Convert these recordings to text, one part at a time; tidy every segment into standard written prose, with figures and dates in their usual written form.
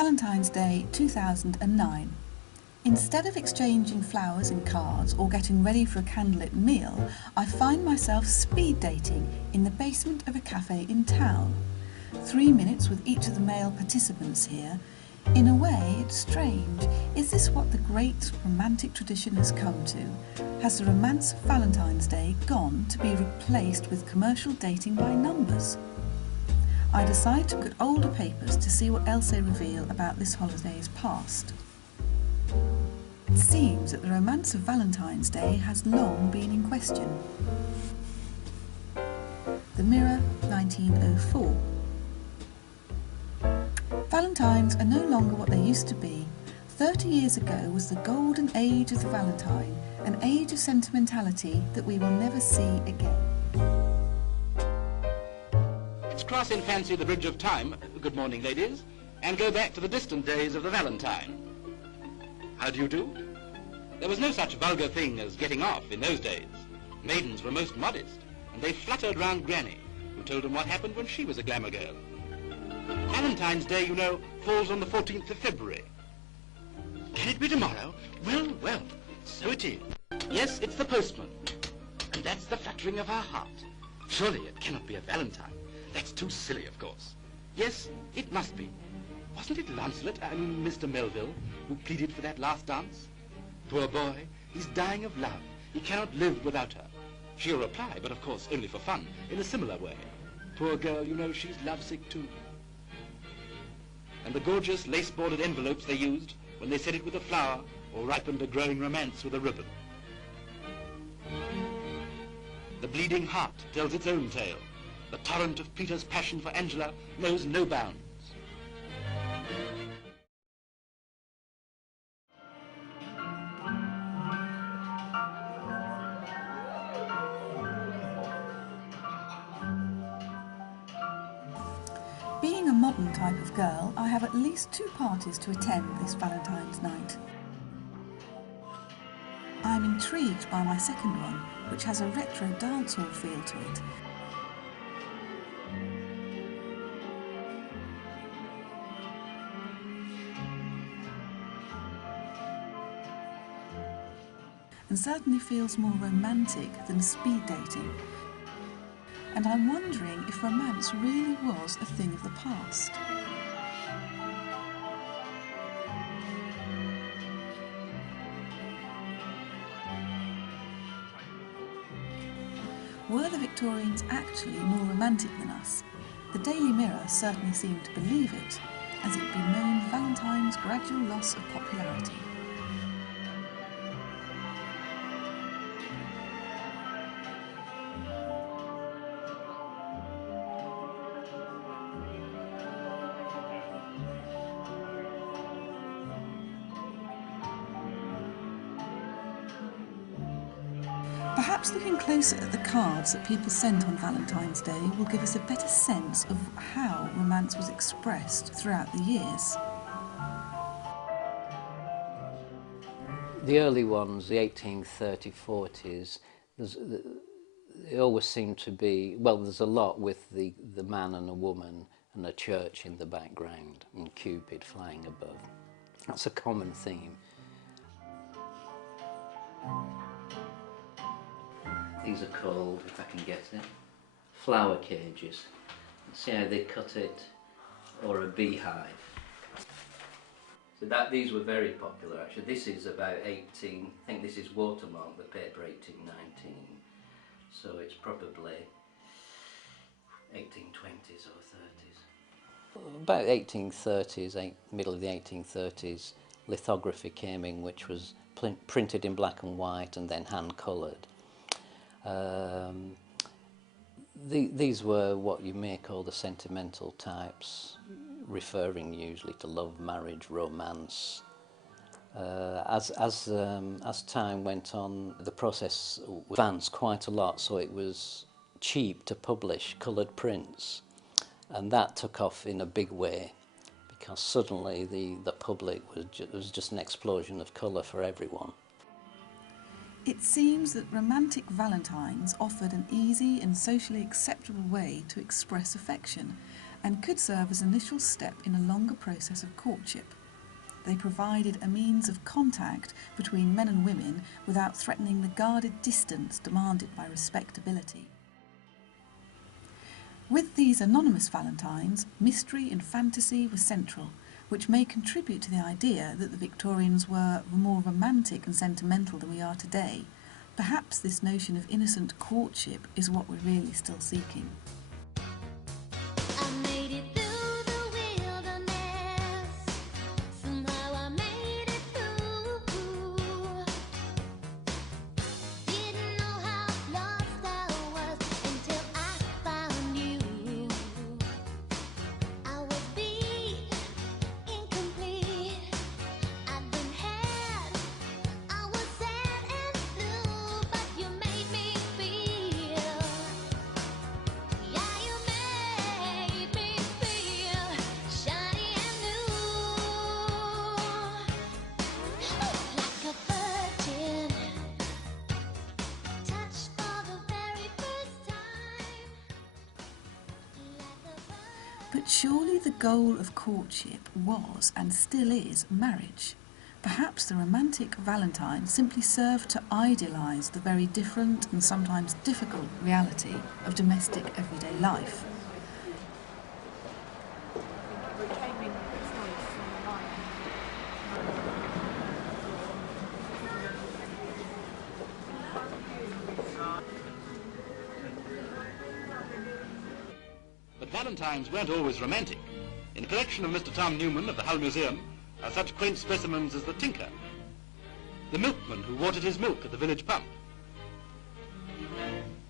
Valentine's Day 2009. Instead of exchanging flowers and cards or getting ready for a candlelit meal, I find myself speed dating in the basement of a cafe in town. 3 minutes with each of the male participants here. In a way, it's strange. Is this what the great romantic tradition has come to? Has the romance of Valentine's Day gone to be replaced with commercial dating by numbers? I decide to look at older papers to see what else they reveal about this holiday's past. It seems that the romance of Valentine's Day has long been in question. The Mirror, 1904. Valentines are no longer what they used to be. 30 years ago was the golden age of the Valentine, an age of sentimentality that we will never see again. Let's cross in fancy the bridge of time, good morning ladies, and go back to the distant days of the Valentine. How do you do? There was no such vulgar thing as getting off in those days. Maidens were most modest, and they fluttered round Granny, who told them what happened when she was a glamour girl. Valentine's Day, you know, falls on the 14th of February. Can it be tomorrow? Well, well, so it is. Yes, it's the postman, and that's the fluttering of her heart. Surely it cannot be a Valentine. That's too silly, of course. Yes, it must be. Wasn't it Mr. Melville, who pleaded for that last dance? Poor boy, he's dying of love. He cannot live without her. She'll reply, but of course only for fun, in a similar way. Poor girl, you know, she's lovesick too. And the gorgeous lace-bordered envelopes they used when they said it with a flower or ripened a growing romance with a ribbon. The bleeding heart tells its own tale. The torrent of Peter's passion for Angela knows no bounds. Being a modern type of girl, I have at least 2 parties to attend this Valentine's night. I am intrigued by my second one, which has a retro dancehall feel to it. And certainly feels more romantic than speed dating. And I'm wondering if romance really was a thing of the past. Were the Victorians actually more romantic than us? The Daily Mirror certainly seemed to believe it, as it bemoaned Valentine's gradual loss of popularity. Perhaps looking closer at the cards that people sent on Valentine's Day will give us a better sense of how romance was expressed throughout the years. The early ones, the 1830s, 40s, they always seem to be, well, there's a lot with the man and a woman and a church in the background and Cupid flying above. That's a common theme. These are called, if I can get it, flower cages. See how they cut it, or a beehive. So these were very popular actually. This is about I think this is Watermark, the paper, 1819. So it's probably 1820s or 30s. About 1830s, middle of the 1830s, lithography came in, which was printed in black and white and then hand-coloured. These were what you may call the sentimental types, referring usually to love, marriage, romance. As time went on, the process advanced quite a lot, so it was cheap to publish coloured prints, and that took off in a big way because suddenly the public was just an explosion of colour for everyone. It seems that romantic Valentines offered an easy and socially acceptable way to express affection, and could serve as an initial step in a longer process of courtship. They provided a means of contact between men and women without threatening the guarded distance demanded by respectability. With these anonymous Valentines, mystery and fantasy were central, which may contribute to the idea that the Victorians were more romantic and sentimental than we are today. Perhaps this notion of innocent courtship is what we're really still seeking. But surely the goal of courtship was, and still is, marriage. Perhaps the romantic Valentine simply served to idealise the very different and sometimes difficult reality of domestic everyday life. Valentines weren't always romantic. In the collection of Mr. Tom Newman of the Hull Museum are such quaint specimens as the tinker, the milkman who watered his milk at the village pump,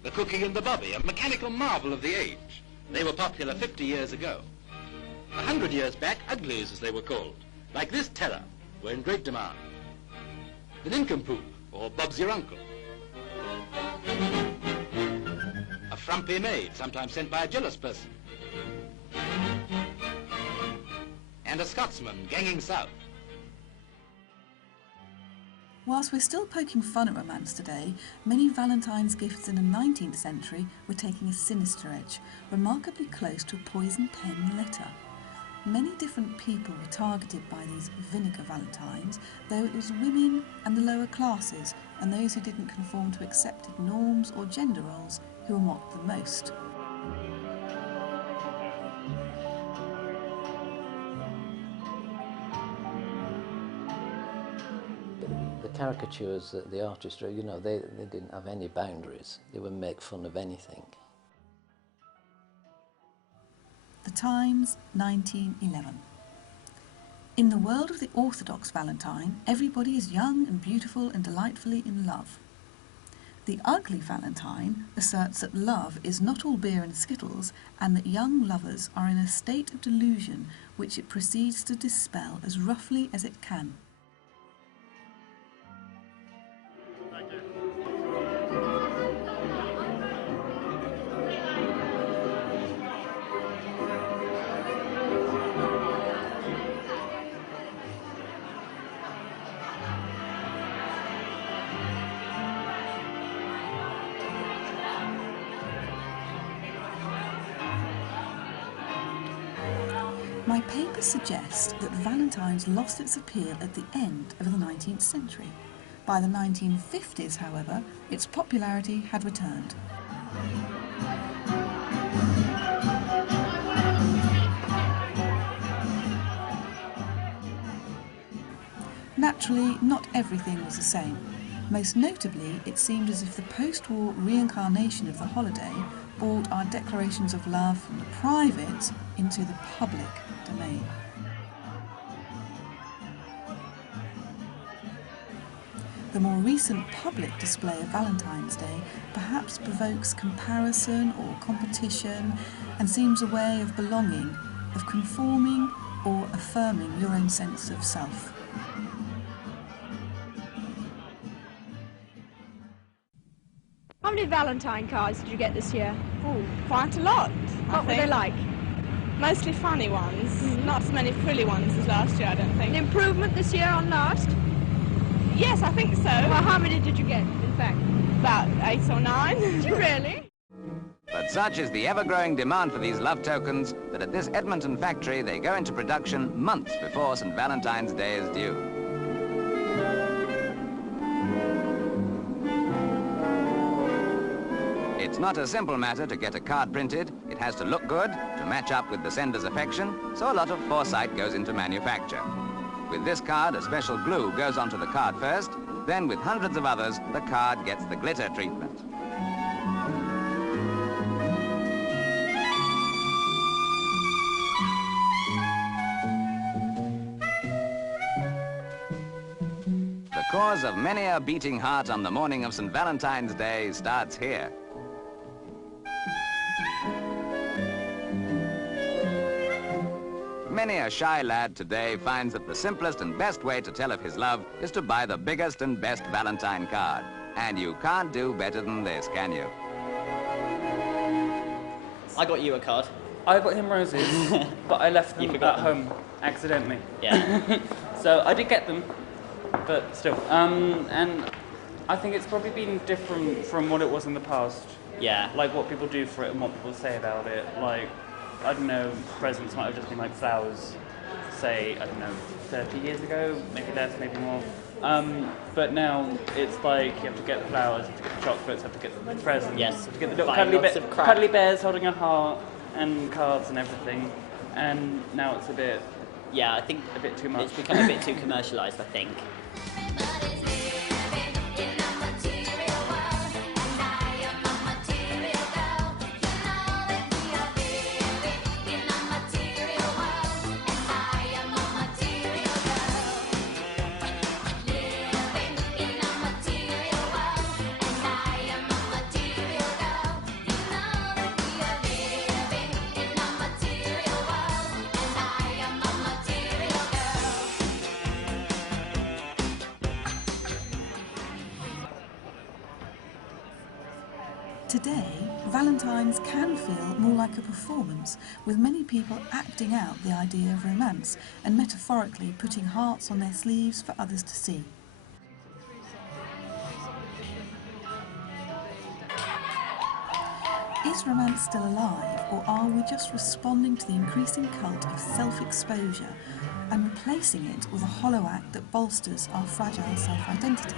the cookie and the bobby, a mechanical marvel of the age. They were popular 50 years ago. 100 years back, uglies as they were called, like this terror, were in great demand. The nincompoop, or Bob's your uncle. A frumpy maid, sometimes sent by a jealous person. And a Scotsman ganging south. Whilst we're still poking fun at romance today, many Valentine's gifts in the 19th century were taking a sinister edge, remarkably close to a poison pen letter. Many different people were targeted by these vinegar Valentines, though it was women and the lower classes and those who didn't conform to accepted norms or gender roles who were mocked the most. The caricatures that the artists drew, you know, they didn't have any boundaries. They would make fun of anything. The Times, 1911. In the world of the orthodox Valentine, everybody is young and beautiful and delightfully in love. The ugly Valentine asserts that love is not all beer and skittles, and that young lovers are in a state of delusion which it proceeds to dispel as roughly as it can. My paper suggests that Valentine's lost its appeal at the end of the 19th century. By the 1950s, however, its popularity had returned. Naturally, not everything was the same. Most notably, it seemed as if the post-war reincarnation of the holiday brought our declarations of love from the private into the public domain. The more recent public display of Valentine's Day perhaps provokes comparison or competition and seems a way of belonging, of conforming or affirming your own sense of self. How many Valentine cards did you get this year? Oh, quite a lot. What were they like? Mostly funny ones, not as many frilly ones as last year, I don't think. An improvement this year on last? Yes, I think so. Well, how many did you get, in fact? About 8 or 9. Did you really? But such is the ever-growing demand for these love tokens that at this Edmonton factory they go into production months before St. Valentine's Day is due. It's not a simple matter to get a card printed. It has to look good, to match up with the sender's affection, so a lot of foresight goes into manufacture. With this card, a special glue goes onto the card first, then with hundreds of others, the card gets the glitter treatment. The cause of many a beating heart on the morning of St. Valentine's Day starts here. Many a shy lad today finds that the simplest and best way to tell of his love is to buy the biggest and best Valentine card. And you can't do better than this, can you? I got you a card. I got him roses, but I left them at home accidentally. Yeah. So I did get them, but still. And I think it's probably been different from what it was in the past. Yeah. Like what people do for it and what people say about it. Like, I don't know, presents might have just been like flowers, say, I don't know, 30 years ago, maybe less, maybe more. But now it's like you have to get the flowers, you have to get the chocolates, you have to get the presents, Yes. you have to get the little Buying cuddly bears holding a heart and cards and everything. And now it's a bit Yeah, I think a bit too much. it's become a bit too commercialised, I think. Today, Valentine's can feel more like a performance, with many people acting out the idea of romance and metaphorically putting hearts on their sleeves for others to see. Is romance still alive, or are we just responding to the increasing cult of self-exposure and replacing it with a hollow act that bolsters our fragile self-identity?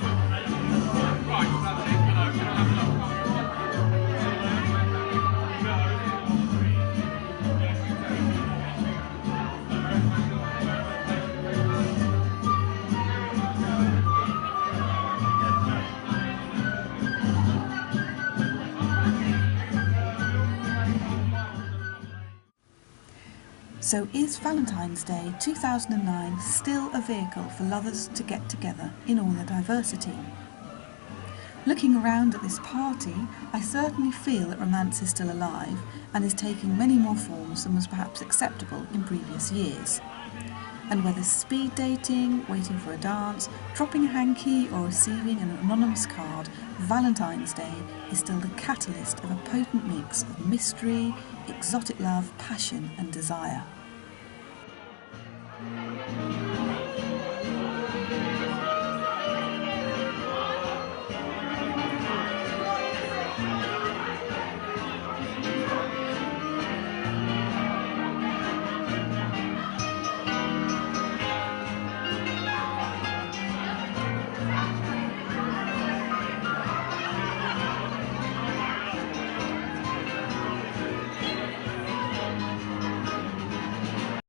So is Valentine's Day 2009 still a vehicle for lovers to get together in all their diversity? Looking around at this party, I certainly feel that romance is still alive and is taking many more forms than was perhaps acceptable in previous years. And whether speed dating, waiting for a dance, dropping a hanky or receiving an anonymous card, Valentine's Day is still the catalyst of a potent mix of mystery, exotic love, passion and desire.